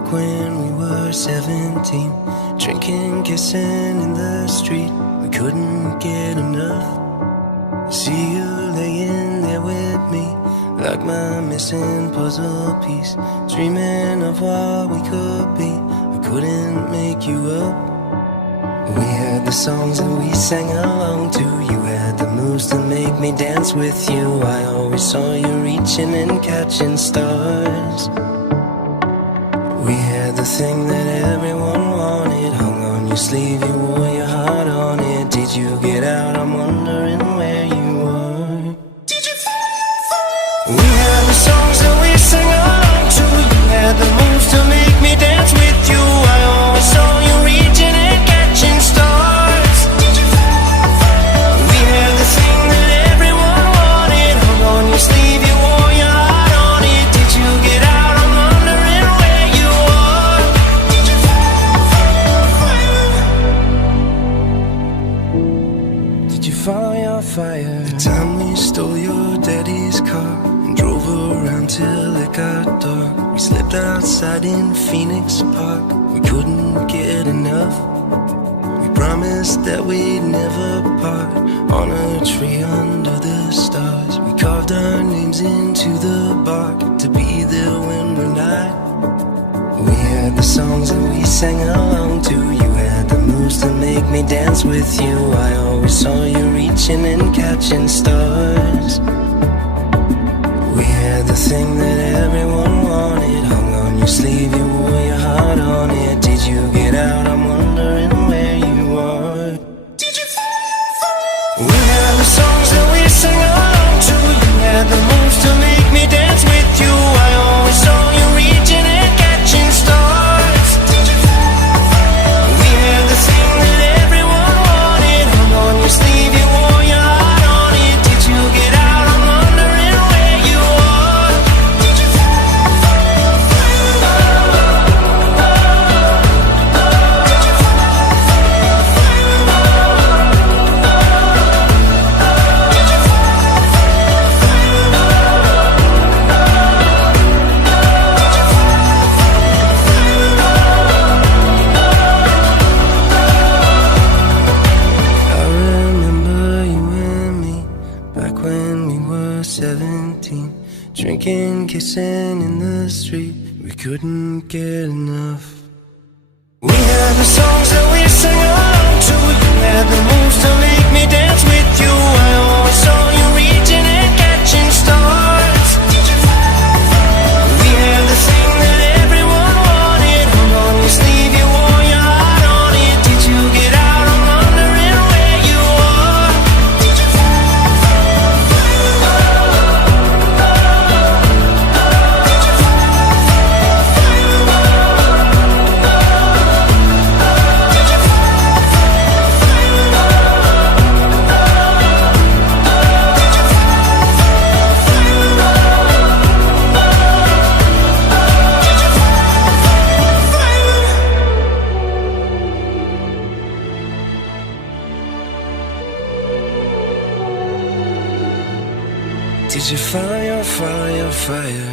back when we were 17, drinking, kissing in the street. We couldn't get enough. See you laying there with me, like my missing puzzle piece, dreaming of what we could be. I couldn't make you up. We had the songs that we sang along to. You had the moves to make me dance with you. I always saw you reaching and catching stars. We had the thing that everyone wanted, hung on your sleeve, you wore your heart on it. Did you get out? I'm wondering where you are. Did you fall? We had the songs that we sang along to. You had the moves to make me dance with you. I always saw you reaching and catching stars. Did you fall? We had the thing that everyone wanted, hung on your sleeve, you wore your heart on it. Did you get out? I'm wondering where you are. Did you fall? Did you follow your fire? The time we stole your daddy's car and drove around till it got dark. We slept outside in Phoenix Park. We couldn't get enough. We promised that we'd never part, on a tree under the stars. We carved our names into the bark to be there when we're not. We had the songs that we sang along to. You had the moves to make me dance with you. I always saw you reaching and catching stars. We had the thing that everyone wanted, hung on your sleeve, you wore your heart on it. Did you get out? I'm wondering where you are. Did you fall? We had the songs that we sang along to. You had the moves to make me dance with you. I always saw you reaching and catching stars. Did you fall? We had the thing that everyone wanted, hung on your sleeve, you wore your heart on it. Did you get out? I'm wondering where you are. Did you I remember you and me, back when we were 17, drinking, kissing in the street. We couldn't get enough. We had the songs that we sang along to. You had the moves to make me dance with you. I always saw you reaching and catching stars. Did you fall? We had the thing that everyone wanted, hung on your sleeve, you wore your heart on it. Did you get out? I'm wondering where you are. Did you Did you follow your fire?